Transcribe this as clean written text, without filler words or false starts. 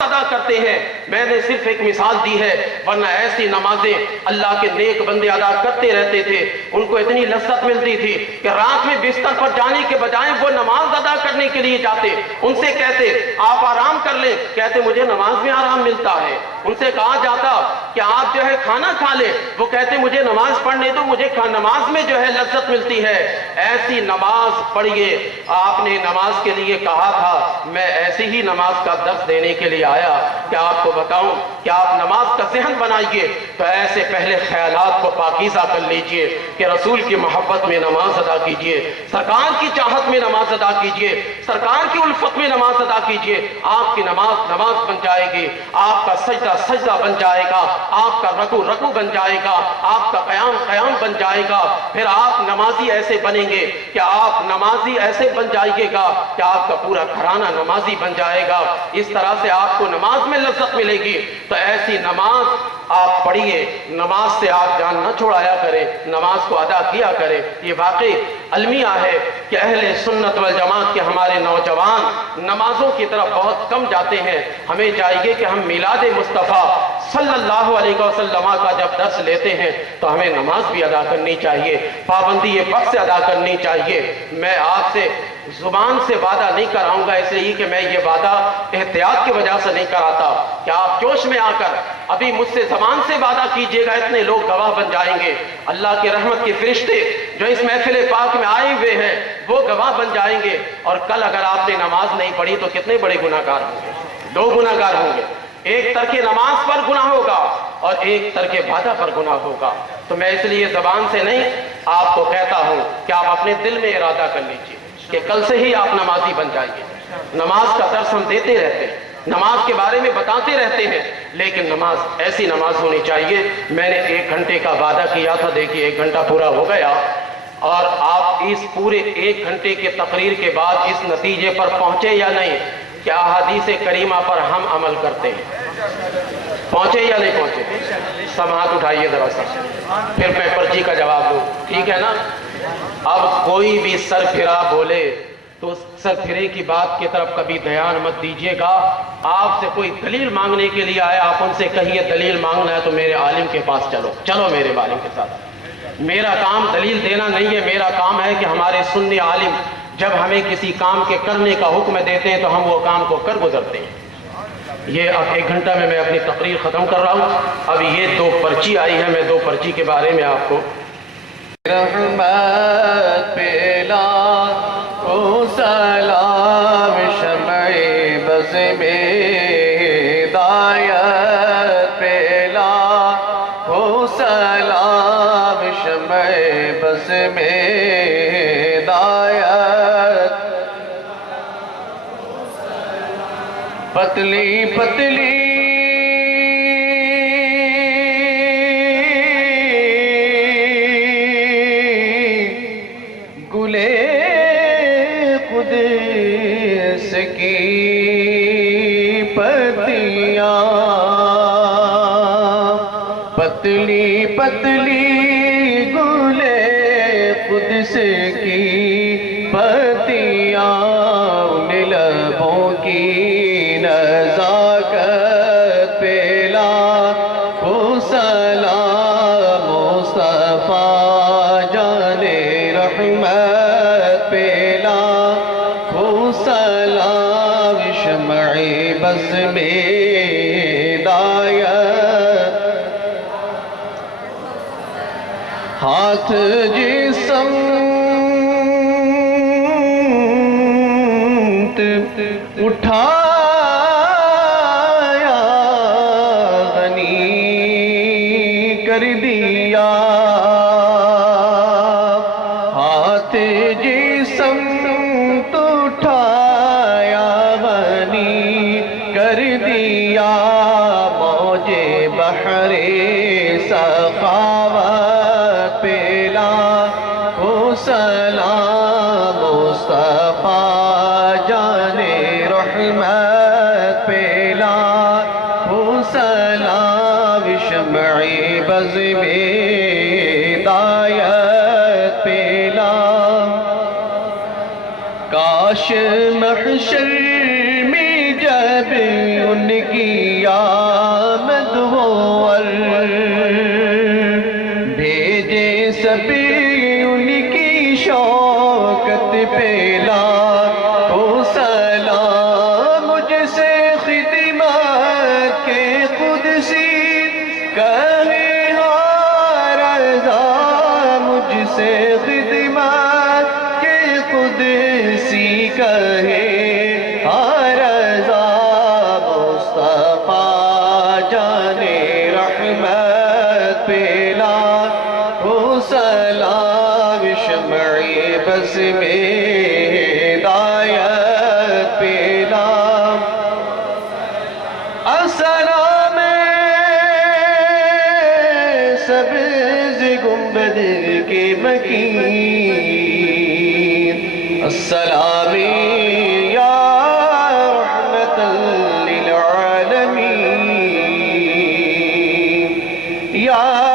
ادا کرتے ہیں. میں نے صرف ایک مثال دی ہے، ورنہ ایسی نمازیں اللہ کے نیک بندے ادا کرتے رہتے تھے. ان کو اتنی لذت ملتی تھی کہ رات میں بستر پر جانے کے بجائے وہ نماز ادا کرنے کے لیے جاتے. ان سے کہتے آپ آرام کر لیں، کہتے مجھے نماز میں آرام ملتا ہے. ان سے کہا جاتا کہ آپ جو ہے کھانا کھا لیں، وہ کہتے مجھے نماز پڑھنے دو، مجھے نماز میں جو ہے لذت ملتی ہے. ایسی نماز پڑھیے. آپ نے نماز کے لیے کہا تھا، میں ایسی ہی نماز کا درس دینے کے لیے آیا کہ آپ کو بتاؤں کہ آپ نماز کا ذہن بنائیے تو ایسے پہلے خیالات کو پاکیزہ کر لیجئے کہ رسول کی محبت میں نماز ادا کیجئے، سرکار کی چاہت میں نماز ادا کیجئے، سرکار کی الفت میں نماز ادا کیجئے. آپ کی نماز نماز بن جائے گی، آپ کا سجدہ سجدہ بن جائے گا، آپ کا رکوع رکوع بن جائے گا، آپ کا قیام قیام بن جائے گا. پھر آپ نمازی ایسے بنیں گے کہ آپ نمازی ایسے بن جائیے گا کہ آپ کا پورا گھرانہ نمازی بن جائے گا. اس طرح سے آپ کو نماز میں لذت ملے گی. تو ایسی نماز آپ پڑھیے، نماز سے آپ جان نہ چھوڑایا کریں، نماز کو ادا کیا کریں. یہ واقعی المیہ ہے کہ اہل سنت والجماعت کے ہمارے نوجوان نمازوں کی طرف بہت کم جاتے ہیں. ہمیں چاہیے کہ ہم میلاد مصطفیٰ صلی اللہ علیہ وسلم کا جب درس لیتے ہیں تو ہمیں نماز بھی ادا کرنی چاہیے، پابندی وقت سے ادا کرنی چاہیے. میں آپ سے زبان سے وعدہ نہیں کراؤں گا، اس لیے کہ میں یہ وعدہ احتیاط کی وجہ سے نہیں کراتا کہ آپ جوش میں آ کر ابھی مجھ سے زبان سے وعدہ کیجئے گا، اتنے لوگ گواہ بن جائیں گے. اللہ کی رحمت کے فرشتے جو اس محفل پاک میں آئے ہوئے ہیں وہ گواہ بن جائیں گے. اور کل اگر آپ نے نماز نہیں پڑھی تو کتنے بڑے گناہگار ہوں گے؟ 2 گناہگار ہوں گے. ایک ترک نماز پر گناہ ہوگا اور ایک ترک وعدہ پر گناہ ہوگا. تو میں اس لیے زبان سے نہیں آپ کو کہتا ہوں کہ آپ اپنے دل میں ارادہ کر لیجئے کہ کل سے ہی آپ نمازی بن جائیے. نماز کا درس ہم دیتے رہتے ہیں، نماز کے بارے میں بتاتے رہتے ہیں، لیکن نماز ایسی نماز ہونی چاہیے. میں نے 1 گھنٹے کا وعدہ کیا تھا، دیکھیے 1 گھنٹہ پورا ہو گیا اور آپ اس پورے 1 گھنٹے کے تقریر کے بعد اس نتیجے پر پہنچے یا نہیں کہ احادیث کریمہ پر ہم عمل کرتے ہیں؟ پہنچے یا نہیں پہنچے؟ سب ہاتھ اٹھائیے ذرا سا، پھر میں پرچی کا جواب دوں، ٹھیک ہے نا؟ اب کوئی بھی سر پھرا بولے تو سر پھرے کی بات کی طرف کبھی دھیان مت دیجیے گا. آپ سے کوئی دلیل مانگنے کے لیے آئے، آپ ان سے کہیے دلیل مانگنا ہے تو میرے عالم کے پاس چلو، چلو میرے عالم کے ساتھ. میرا کام دلیل دینا نہیں ہے، میرا کام ہے کہ ہمارے سنی عالم جب ہمیں کسی کام کے کرنے کا حکم دیتے ہیں تو ہم وہ کام کو کر گزرتے ہیں. یہ اب 1 گھنٹہ میں اپنی تقریر ختم کر رہا ہوں. اب یہ 2 پرچی آئی ہے، میں 2 پرچی کے بارے میں آپ کو رحمت پلا کو سلام شمع بز میں ہدایت پلا کو سلام شمع بز میں ہدایت پتلی پتلی قدس کی پتیاں، پتلی پتلی گلے قدس کی پتیاں، ان لبوں کی نزاکت پہ لاکھوں سلام مصطفیٰ جان رحمت پہ لاکھوں سلام شمع بز میں ہدایت. ہاتھ جس سمت اٹھایا غنی کر دیا، ہاتھ جس سمت اٹھایا غنی کر دیا، موج بحر سخاوت پہ لاکھوں سلام مصطفیٰ جان رحمت پہ لاکھوں سلام شمع بز میں ہدایت پہ کاش محشر میں جب ان کی آمد ہو بھیجے سبھی ان کی شوکت پہ لاکھوں سلام مجھ سے خدمت کے قدسی کہے ہر رضا مجھ سے خدمت کے قدسی کہے ہر رضا مصطفیٰ جان رحمت پہ لاکھوں سلام شمع بس میں ہدایت پہ السلام سبز گنبد کے مکین السلام یا رحمت للعالمین یا